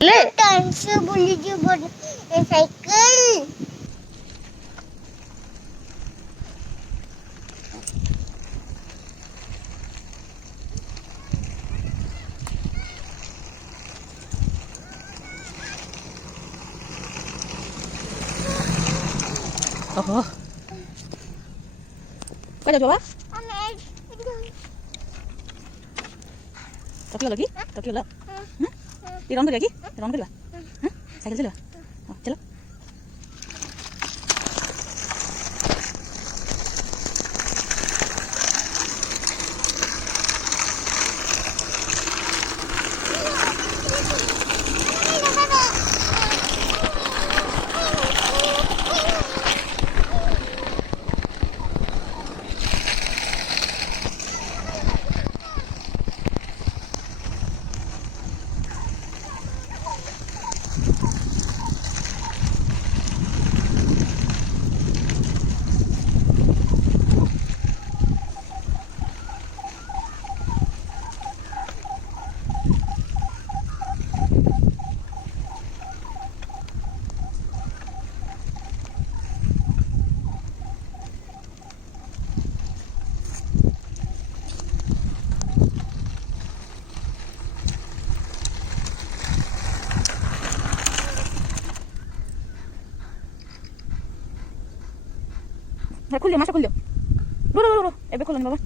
Dancer boleh je buat cycle. Oh. Kau dah jawab? Tokyo lagi? Tokyo lah. Di round lagi? Di round kedua? Cycle dulu. Oh, चलो. Masuk kuliah. Dulu. Ebe kuliah bawah.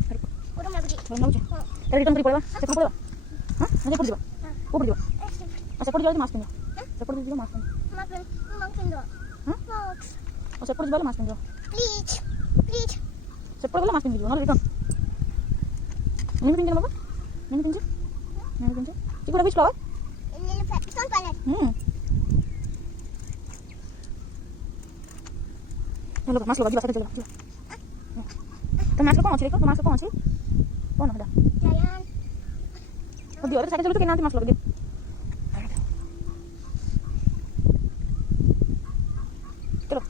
Orang nak pergi. Orang nak pergi. Kalau return pergi bawah. Saya pergi bawah. Hah? Nanti pergi bawah. Oh pergi bawah. Saya pergi bawah masuk. Saya pergi bawah masuk. Makan dulu. Hah? Oh saya pergi bawah masuk. Please. Saya pergi bawah masuk dulu. Nanti return. Ini pinjam apa? Ini pinjam. Cikgu dah habis flower? Ini son panas. Lo masuk lagi basah jalan. Tuh masuk kok sih? Tuh masuk kok sih? Oh, udah. Jalan. Oh, dia saya dulu tuh nanti masuk lagi. Terus.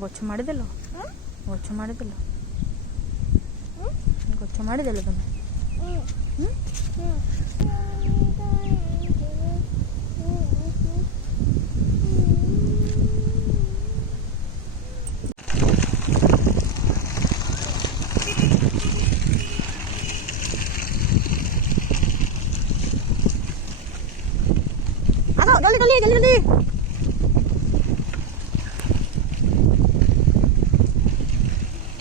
ଗଛ ମାଡ଼ିଦେଲ ଗଛ ମାଡ଼ିଦେଲ ତମେ ଆସ ଜଲ୍ଦି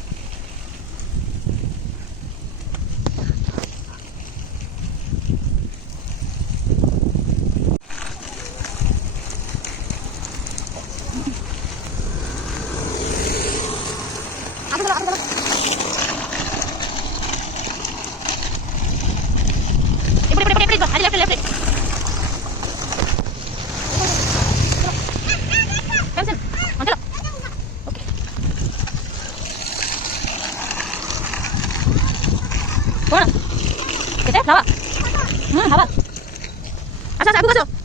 Hava. Hava. Atas, aku masuk.